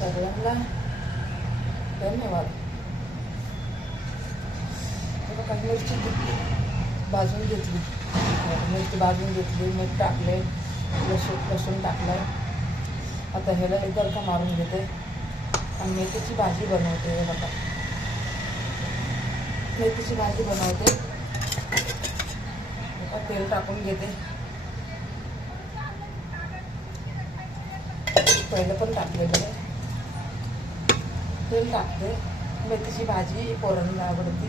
सगळ्यांना धन्यवाद. काही मिरची भाजून घेतली, मिरची भाजून घेतली, मीठ टाकले, लसूण टाकलं. आता ह्याला एक तडका मारून घेते आणि मेथीची भाजी बनवते. हे बघा, मेथीची भाजी बनवते. तेल टाकून घेते. पहिलं पण टाकलेलं आहे. तेल टाकते. मेथीची भाजी पोरांना आवडते.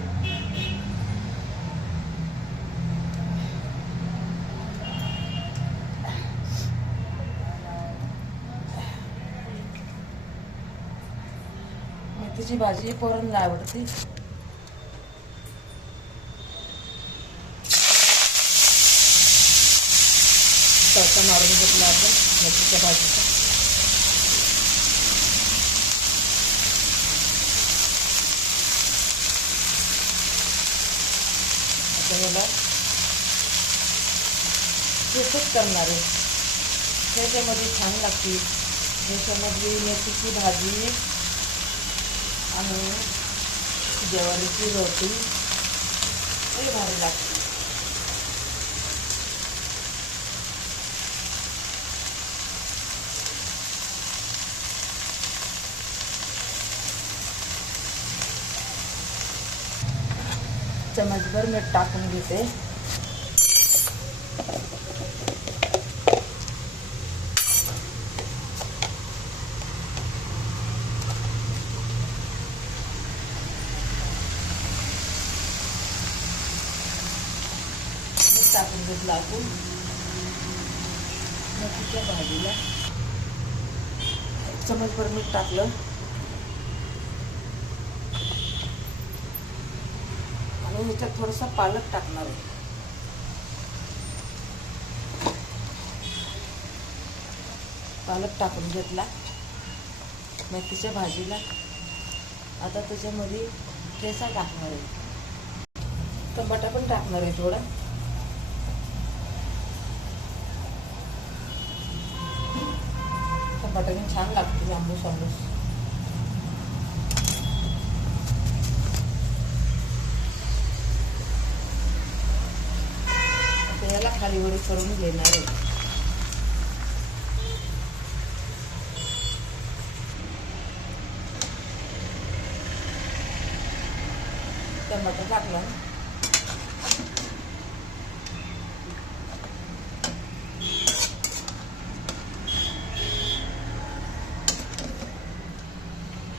मेथीची भाजी पोरांना आवडते. तडका मारून घेतला आपण मेथीच्या भाजीचा. आता याला तसंच करणार आहे. त्याच्यामध्ये छान लागते. त्याच्यामधली मेथीची भाजी आणि ज्वारीची रोटी लई भारी लागते. चमचभर मीठ टाकून घेते. टाकून घेतलं आपण मेथीच्या भाजीला. एक चमचभर मीठ टाकलं आणि ह्याच्यात थोडासा पालक टाकणार आहे. पालक टाकून घेतला मेथीच्या भाजीला. आता त्याच्यामध्ये ठेचा टाकणार आहे. टमाटा पण टाकणार आहे थोडा. टमाट्याने छान लागते आंबूस आंबूस. याला खाली वरी करून घेणार आहे. टमाटर टाकला.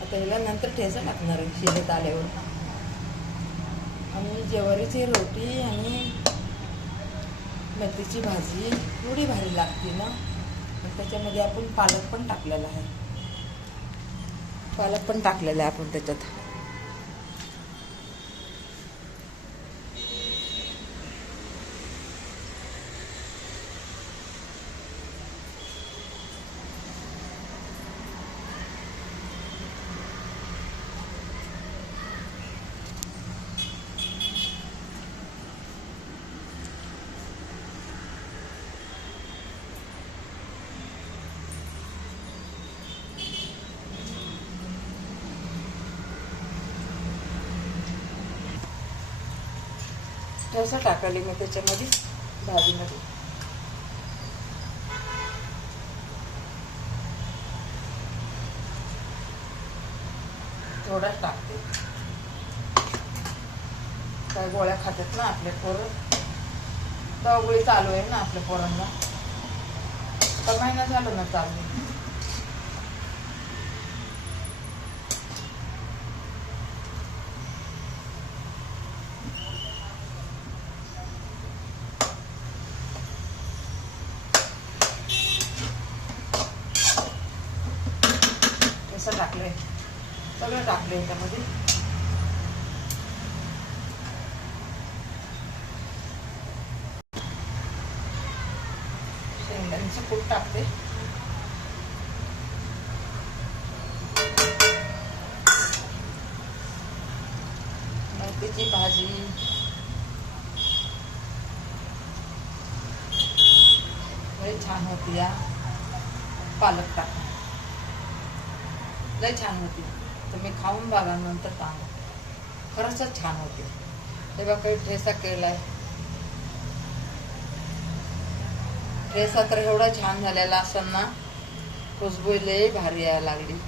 आता याला नंतर ठेचा टाकणार आहे शिजत आल्यावर. आणि ज्वारीची रोटी आणि मेथीची भाजी एवढी भारी लागते ना. त्याच्यामध्ये आपण पालक पण टाकलेला आहे. पालक पण टाकलेला आहे आपण त्याच्यात. ठेचा टाकले मी त्याच्यामध्ये भाजीमध्ये. थोडाच टाकते. काय गोळ्या खातात ना आपले पोरं. दवागोळी चालू आहे ना आपल्या पोरांना. आता महिना झालं ना चालू. असं टाकलंय, सगळं टाकलंय याच्यामध्ये. शेंगदाण्याचं कूट टाकते. मेथीची भाजी लई छान होती. या पालक टाक. लय छान होती. तुम्ही खाऊन बघा नंतर सांगा. खरंच छान होते. हे बघा काही ठेसा केलाय. ठेसा तर एवढा छान झालेला असेल ना, खुशबू लय भारी यायला लागली.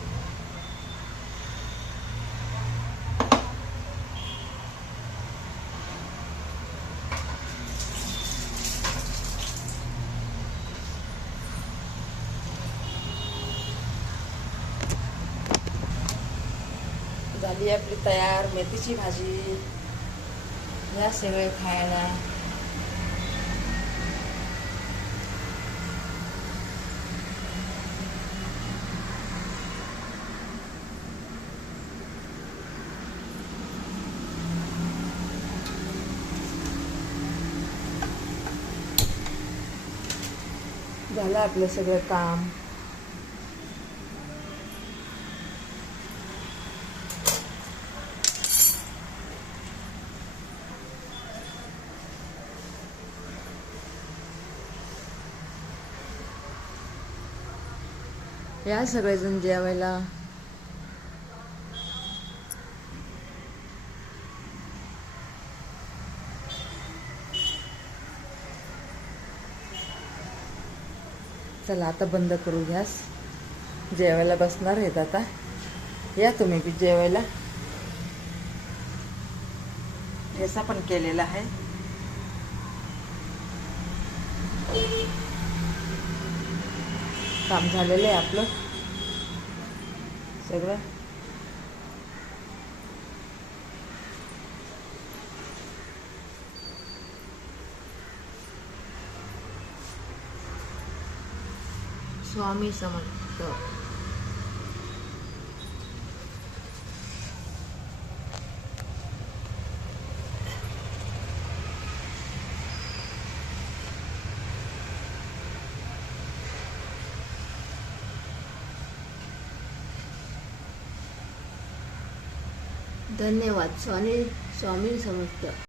झाली आपली तयार मेथीची भाजी. या सगळे खायला. झालं आपलं सगळं काम. या सगळेजण जेवायला. चला आता बंद करू गॅस. जेवायला बसणार आहेत आता. या तुम्ही बी जेवायला. ठेसा पण केलेला आहे. काम झालेलं आहे आपलं सगळं. स्वामी समर्थ. धन्यवाद. स्वामी समर्थ.